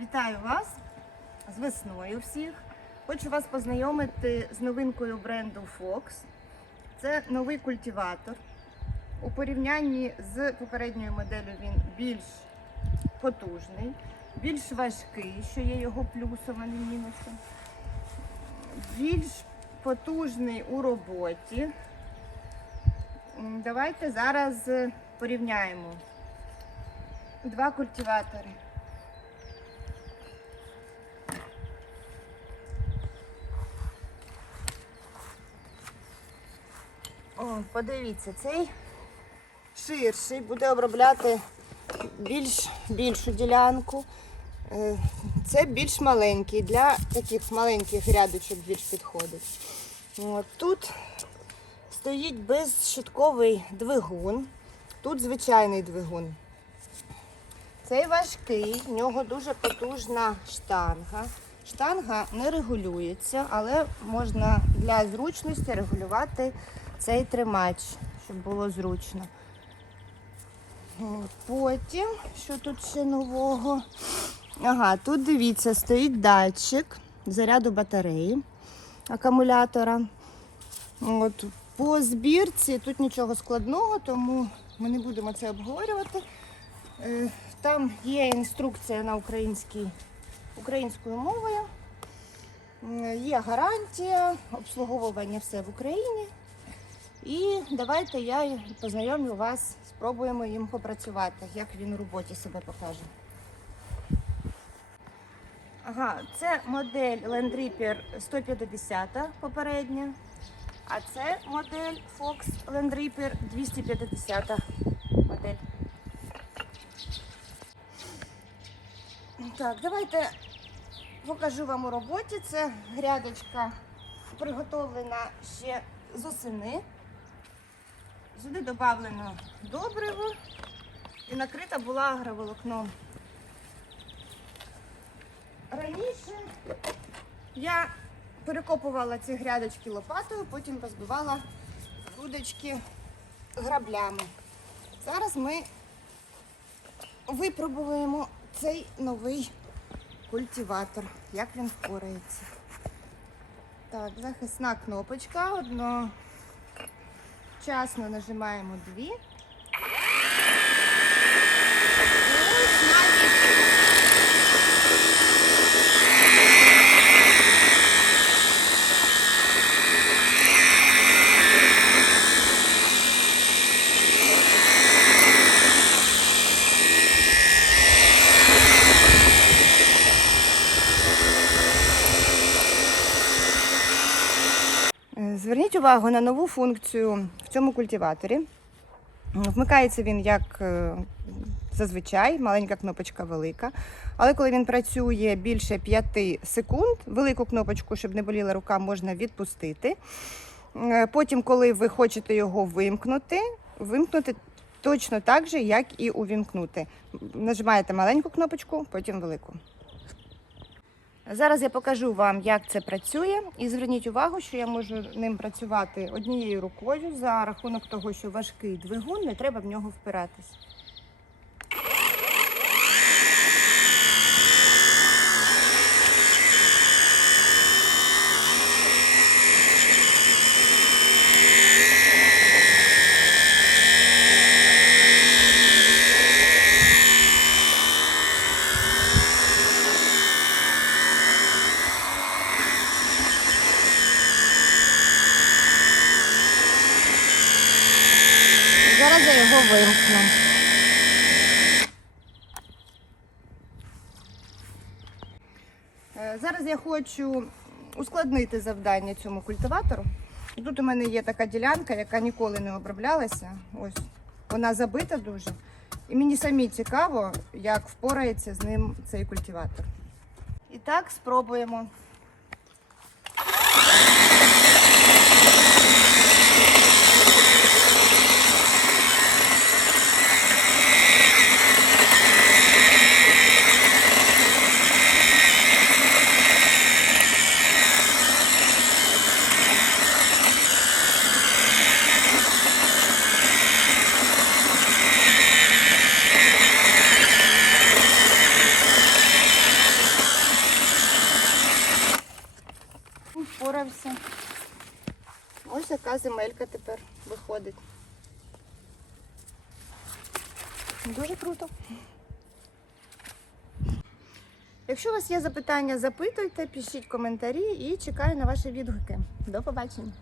Вітаю вас з весною всіх. Хочу вас познайомити з новинкою бренду Fox. Це новий культиватор. У порівнянні з попередньою моделлю він більш потужний, більш важкий, що є його плюсом, а не мінусом. Більш потужний у роботі. Давайте зараз е, порівняємо два культиватори. Подивіться, цей ширший буде обробляти більш, більшу ділянку. Е, Це більш маленький, для таких маленьких грядочок більш підходить. От, тут стоїть безщитковий двигун, тут звичайний двигун. Цей важкий, в нього дуже потужна штанга. Штанга не регулюється, але можна для зручності регулювати цей тримач, щоб було зручно. Потім, що тут ще нового? Ага, тут дивіться, стоїть датчик заряду батареї акумулятора. От, по збірці тут нічого складного, тому ми не будемо це обговорювати. Е, Там є інструкція на українській, українською мовою. Є гарантія, обслуговування все в Україні. І давайте я познайомлю вас, спробуємо їм попрацювати, як він у роботі себе покаже. Ага, це модель Land Reaper 150 попередня, а це модель Fox Land Reaper 250 модель. Так, давайте покажу вам у роботі. Це грядочка приготовлена ще з осени. Сюди додавлено добриво і накрита була агроволокном. Раніше я перекопувала ці грядочки лопатою, потім розбивала грудочки граблями. Зараз ми випробуємо цей новий культиватор, як він впорається. Так, захисна кнопочка, одно Вчасно нажимаємо дві. І ось навіть Е, Зверніть увагу на нову функцію в цьому культиваторі. Вмикається він як е, зазвичай, маленька кнопочка велика. Але коли він працює більше 5 секунд, велику кнопочку, щоб не боліла рука, можна відпустити. Е, Потім, коли ви хочете його вимкнути, вимкнути точно так же, як і увімкнути. Нажимаєте маленьку кнопочку, потім велику. Зараз я покажу вам, як це працює, і зверніть увагу, що я можу ним працювати однією рукою за рахунок того, що важкий двигун, не треба в нього впиратись. Зараз я його вимкну. Е, Зараз я хочу ускладнити завдання цьому культиватору. Тут у мене є така ділянка, яка ніколи не оброблялася. Ось вона забита дуже. І мені самі цікаво, як впорається з ним цей культиватор. І так, спробуємо. Ось яка земелька тепер виходить. Дуже круто. Якщо у вас є запитання, запитуйте, пишіть коментарі і чекаю на ваші відгуки. До побачення!